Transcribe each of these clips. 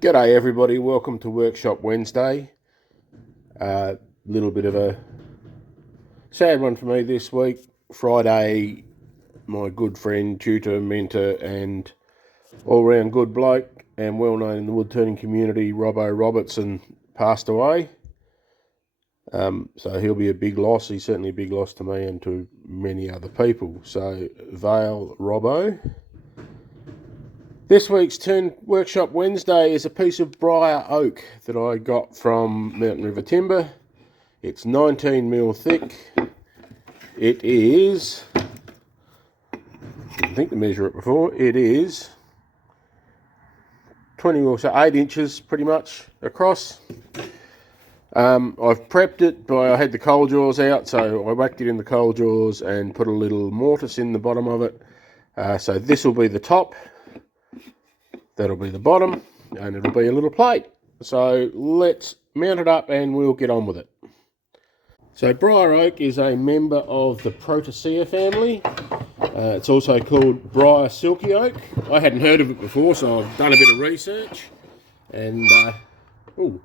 G'day everybody, welcome to Workshop Wednesday. Little bit of a sad one for me this week. Friday, my good friend, tutor, mentor and all-round good bloke and well known in the wood turning community, Robbo Robertson, passed away. So he'll be a big loss. He's certainly a big loss to me and to many other people. So Vale Robbo. This week's Turn Workshop Wednesday is a piece of Briar Oak that I got from Mountain River Timber. It's 19mm thick. It is, I think to measure it before, it is 20mm, so 8 inches pretty much across. I've prepped it I had the coal jaws out, so I whacked it in the coal jaws and put a little mortise in the bottom of it. So this will be the top. That'll be the bottom, and it'll be a little plate. So let's mount it up and we'll get on with it. So Briar Oak is a member of the Proteaceae family. It's also called Briar Silky Oak. I hadn't heard of it before, so I've done a bit of research and to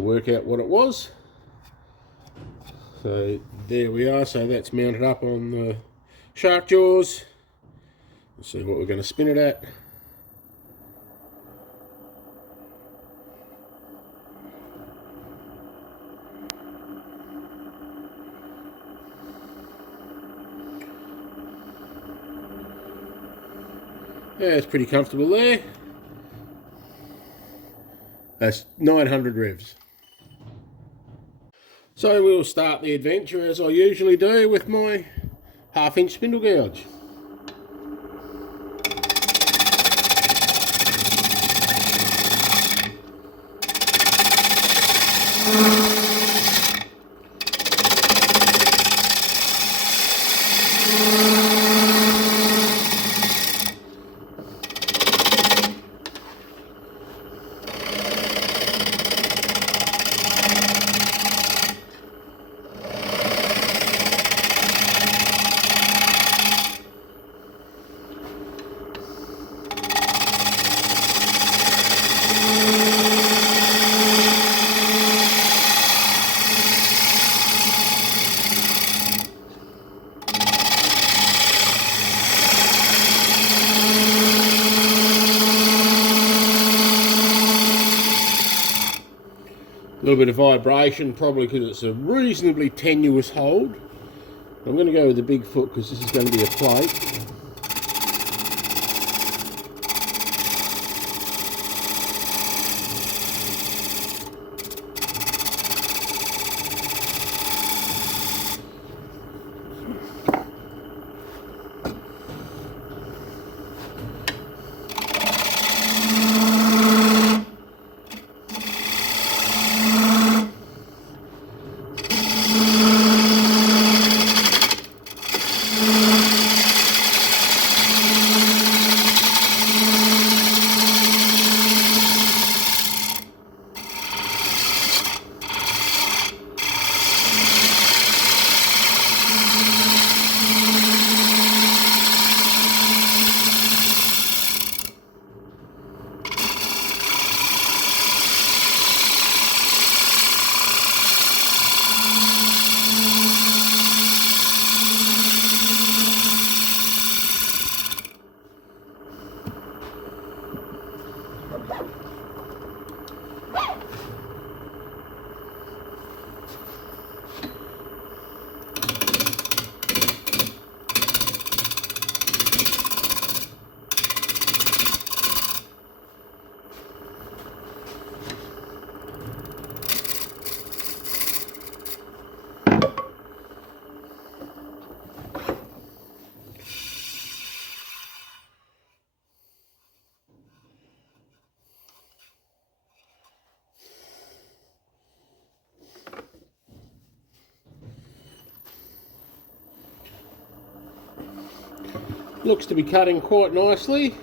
work out what it was. So there we are. So that's mounted up on the shark jaws. Let's see what we're going to spin it at. Yeah, it's pretty comfortable there. That's 900 revs. So we'll start the adventure as I usually do with my 1/2 inch spindle gouge. A little bit of vibration, probably because it's a reasonably tenuous hold. I'm going to go with the big foot because this is going to be a plate. Looks to be cutting quite nicely.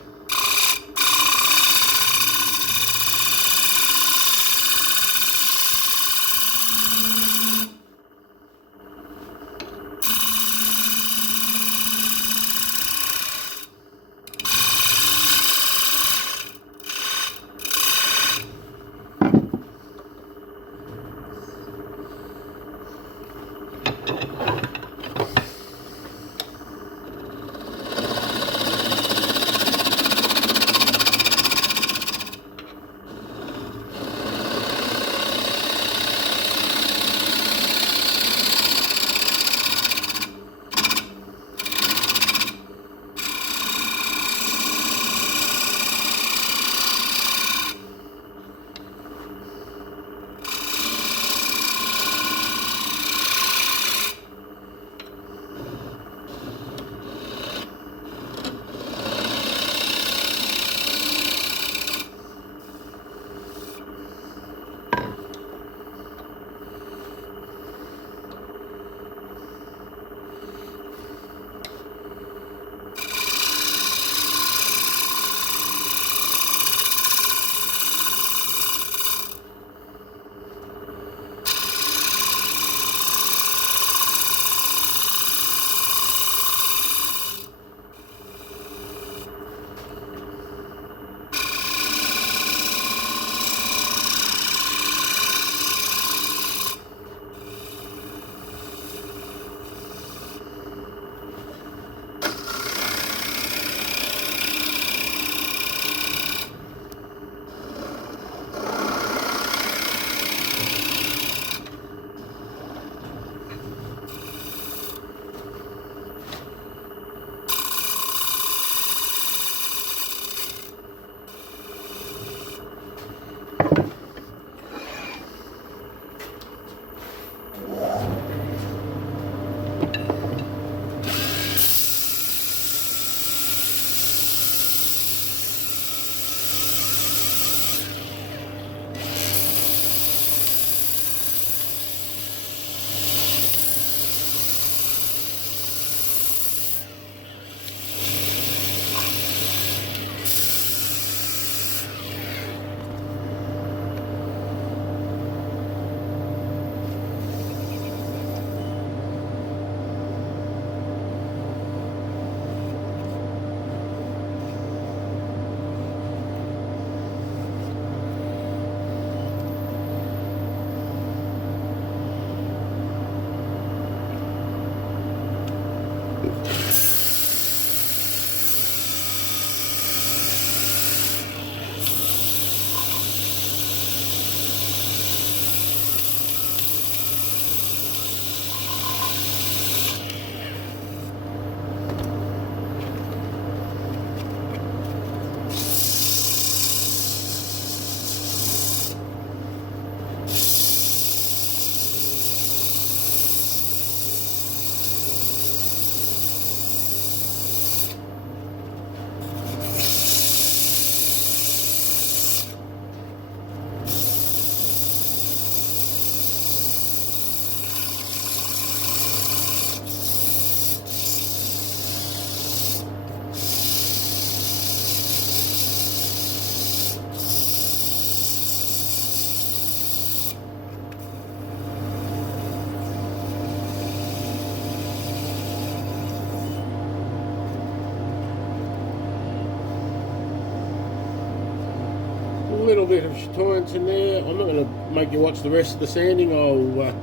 little bit of chatoyance in there. I'm not going to make you watch the rest of the sanding. I'll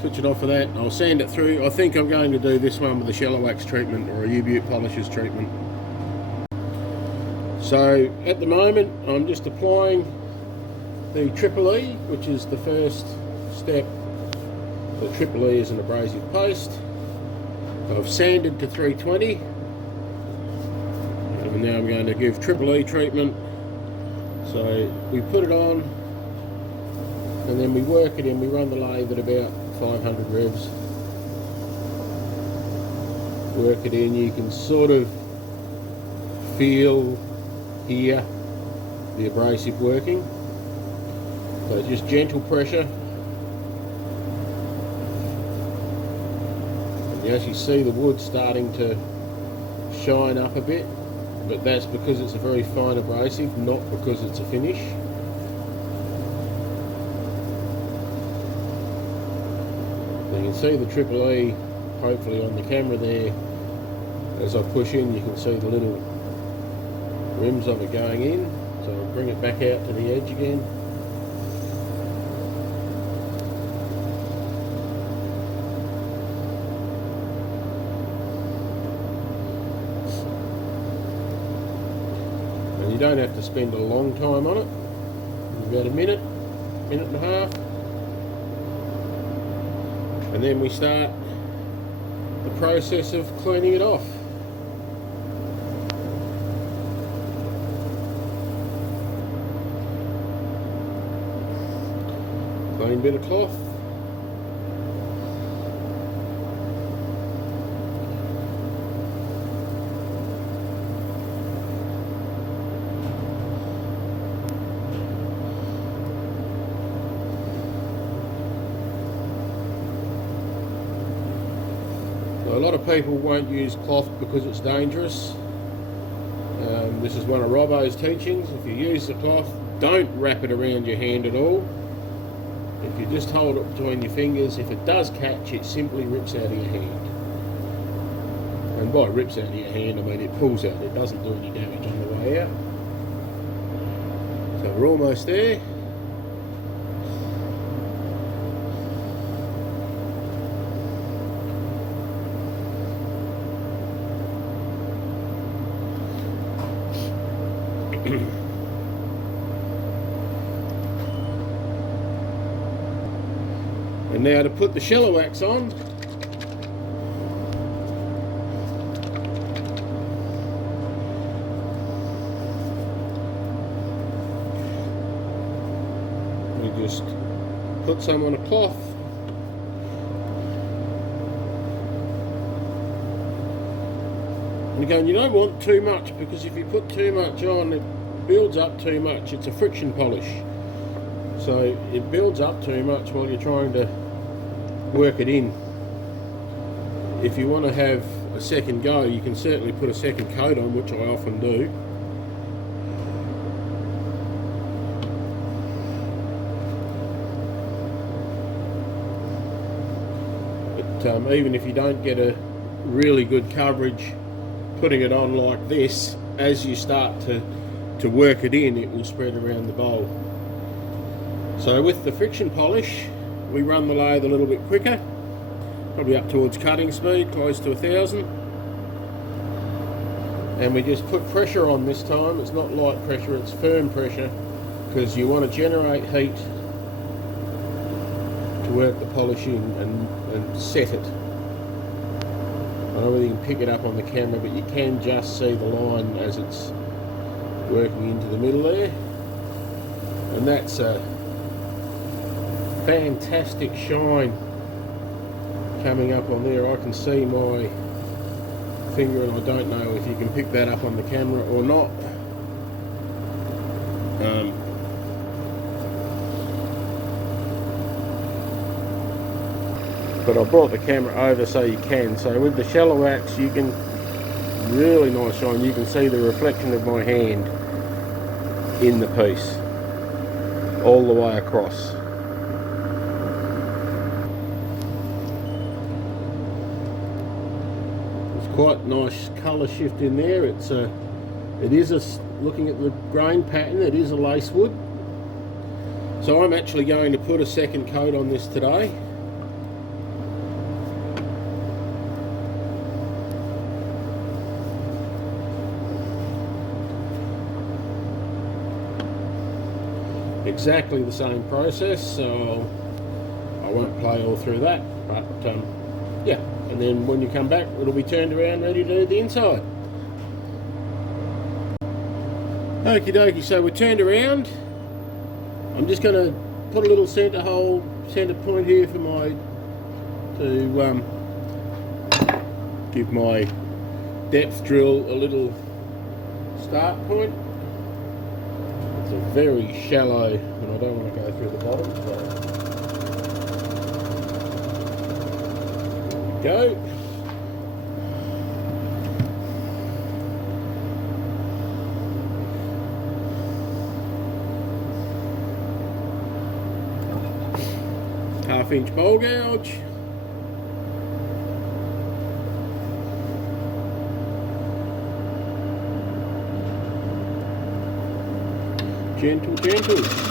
switch it off for that. I'll sand it through. I think I'm going to do this one with a shallow wax treatment or a U-Butte polishes treatment. So at the moment I'm just applying the Triple E, which is the first step. The Triple E is an abrasive paste. I've sanded to 320, and now I'm going to give Triple E treatment. So we put it on, and then we work it in. We run the lathe at about 500 revs. Work it in. You can sort of feel here the abrasive working. So just gentle pressure. And you actually see the wood starting to shine up a bit, but that's because it's a very fine abrasive, not because it's a finish. You can see the Triple E hopefully on the camera there. As I push in, you can see the little rims of it going in. So I'll bring it back out to the edge again. And you don't have to spend a long time on it. About a minute and a half. And then we start the process of cleaning it off. Clean bit of cloth. A lot of people won't use cloth because it's dangerous. This is one of Robbo's teachings. If you use the cloth, don't wrap it around your hand at all. If you just hold it between your fingers, if it does catch, it simply rips out of your hand. And by rips out of your hand, I mean it pulls out. It doesn't do any damage on the way out. So we're almost there. And now to put the shallow wax on, we just put some on a cloth. And again, you don't want too much, because if you put too much on, it builds up too much. It's a friction polish, so it builds up too much while you're trying to work it in. If you want to have a second go, you can certainly put a second coat on, which I often do. But even if you don't get a really good coverage putting it on like this, as you start to work it in, it will spread around the bowl. So with the friction polish, we run the lathe a little bit quicker, probably up towards cutting speed, close to 1,000. And we just put pressure on this time. It's not light pressure, it's firm pressure, because you want to generate heat to work the polish in and set it. I don't know whether you can pick it up on the camera, but you can just see the line as it's working into the middle there. And that's a fantastic shine coming up on there. I can see my finger, and I don't know if you can pick that up on the camera or not. But I brought the camera over so you can. So with the shallow wax, you can really nice shine. You can see the reflection of my hand in the piece all the way across. Quite nice colour shift in there. It is looking at the grain pattern, it is a lace wood. So I'm actually going to put a second coat on this today. Exactly the same process, so I won't play all through that, but yeah, and then when you come back it'll be turned around ready to do the inside. Okie dokie, so we're turned around. I'm just going to put a little centre point here for to give my depth drill a little start point. It's a very shallow, and I don't want to go through the bottom, so there we go. Half-inch bowl gouge. Gentle, gentle.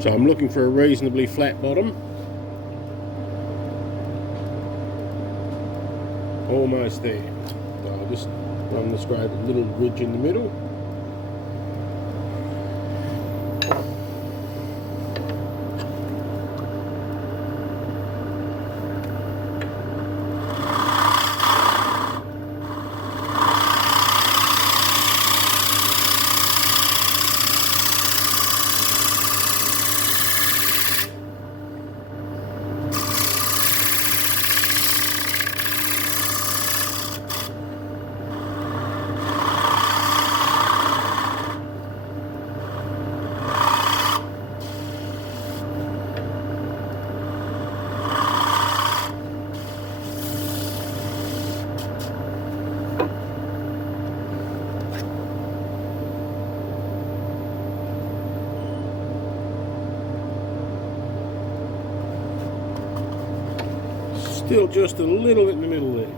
So I'm looking for a reasonably flat bottom. Almost there. So I'll just run the scrape a little ridge in the middle. Still just a little bit in the middle there.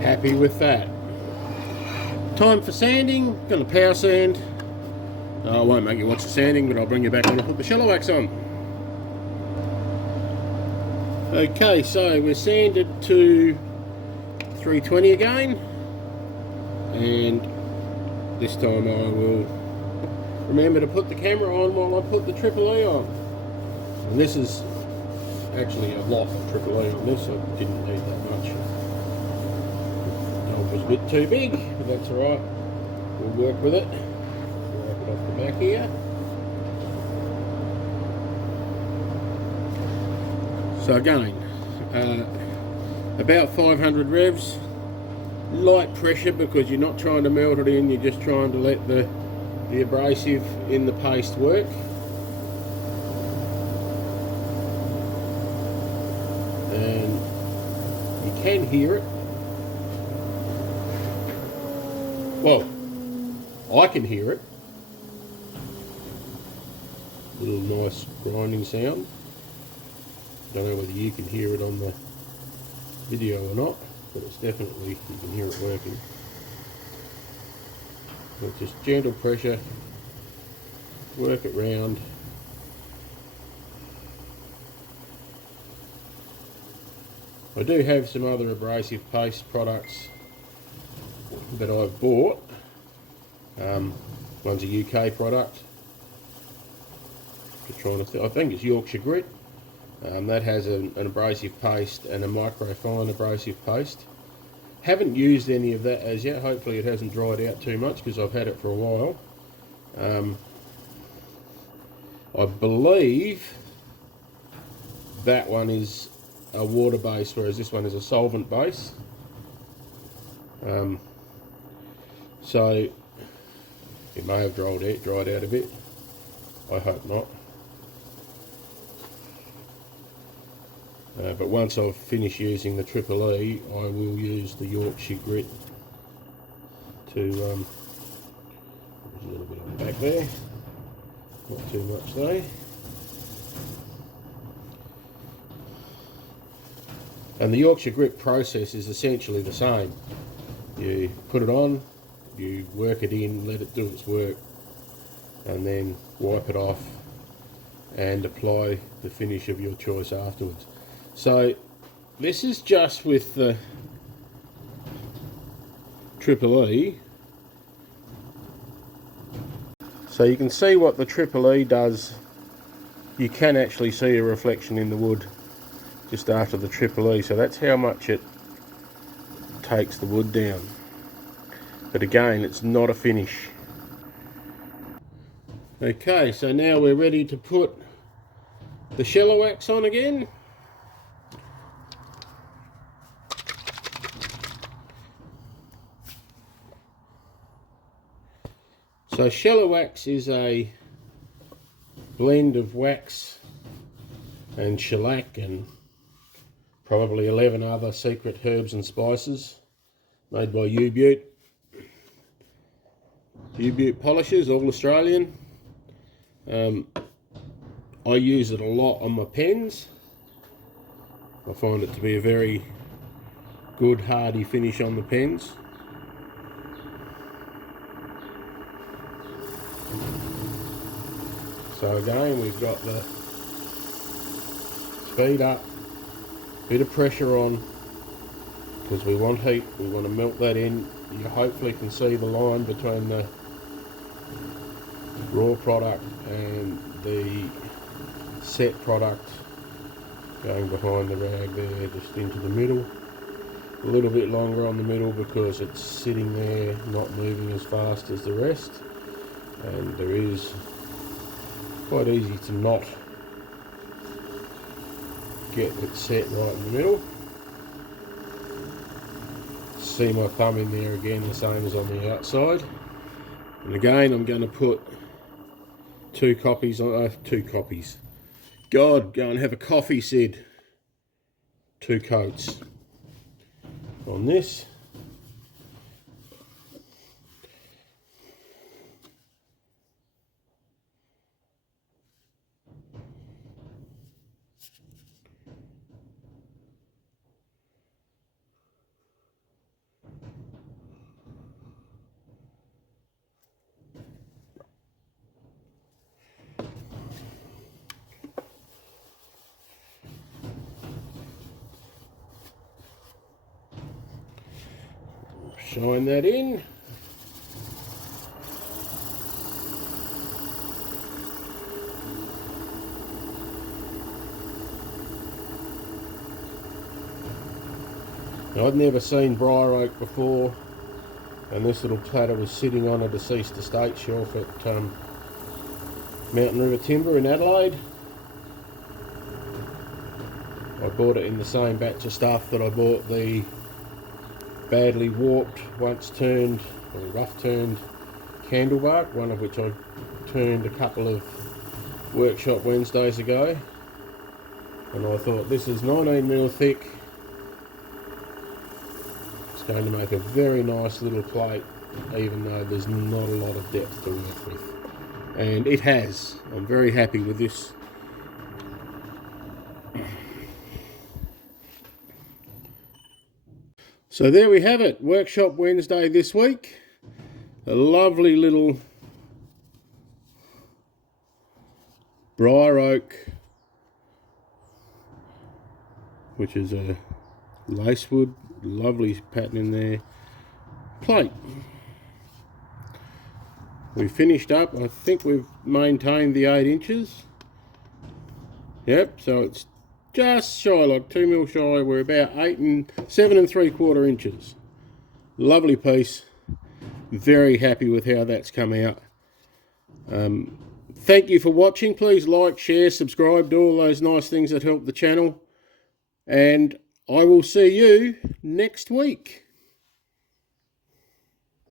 Happy with that. Time for sanding. Gonna power sand. I won't make you watch the sanding, but I'll bring you back when I put the shallow wax on. Okay, so we're sanded to 320 again, and this time I will remember to put the camera on while I put the Triple E on. And this is actually a lot of Triple E on this. I didn't need that much. The dog was a bit too big, but that's alright. We'll work with it. Wipe it off the back here. So again, about 500 revs, light pressure because you're not trying to melt it in, you're just trying to let the abrasive in the paste work. And you can hear it. Well, I can hear it. Little nice grinding sound. Don't know whether you can hear it on the video or not, but it's definitely, you can hear it working. But just gentle pressure, work it round. I do have some other abrasive paste products that I've bought. One's a UK product. Just trying to I think it's Yorkshire Grit. That has an abrasive paste and a microfine abrasive paste. Haven't used any of that as yet. Hopefully it hasn't dried out too much because I've had it for a while. I believe that one is a water base, whereas this one is a solvent base. So it may have dried out a bit. I hope not. But once I've finished using the Triple E, I will use the Yorkshire Grit to, there's a little bit on the back there, not too much though. And the Yorkshire Grit process is essentially the same. You put it on, you work it in, let it do its work, and then wipe it off and apply the finish of your choice afterwards. So this is just with the Triple E. So you can see what the Triple E does. You can actually see a reflection in the wood just after the Triple E. So that's how much it takes the wood down. But again, it's not a finish. Okay, so now we're ready to put the shallow wax on again. So shallow wax is a blend of wax and shellac and probably 11 other secret herbs and spices made by U-Butte. U-Butte polishers, all Australian. I use it a lot on my pens. I find it to be a very good hardy finish on the pens. So again, we've got the speed up, bit of pressure on, because we want heat, we want to melt that in. You hopefully can see the line between the raw product and the set product going behind the rag there, just into the middle. A little bit longer on the middle because it's sitting there, not moving as fast as the rest. And there is quite easy to not get it set right in the middle. See my thumb in there again, the same as on the outside. And again, I'm going to put two copies. God, go and have a coffee, Sid. 2 coats on this. Shine that in. Now, I'd never seen Briar Oak before, and this little platter was sitting on a deceased estate shelf at Mountain River Timber in Adelaide. I bought it in the same batch of stuff that I bought the badly warped, once turned, or rough turned candlebark, one of which I turned a couple of workshop Wednesdays ago. And I thought, this is 19mm thick. It's going to make a very nice little plate, even though there's not a lot of depth to work with. And it has. I'm very happy with this. So there we have it, Workshop Wednesday this week. A lovely little Briar Oak, which is a lacewood, lovely pattern in there, plate. We finished up, I think we've maintained the 8 inches. Yep, so it's just shy, like 2mm shy. We're about 7 3/4 inches. Lovely piece. Very happy with how that's come out. Thank you for watching. Please like, share, subscribe, do all those nice things that help the channel. And I will see you next week.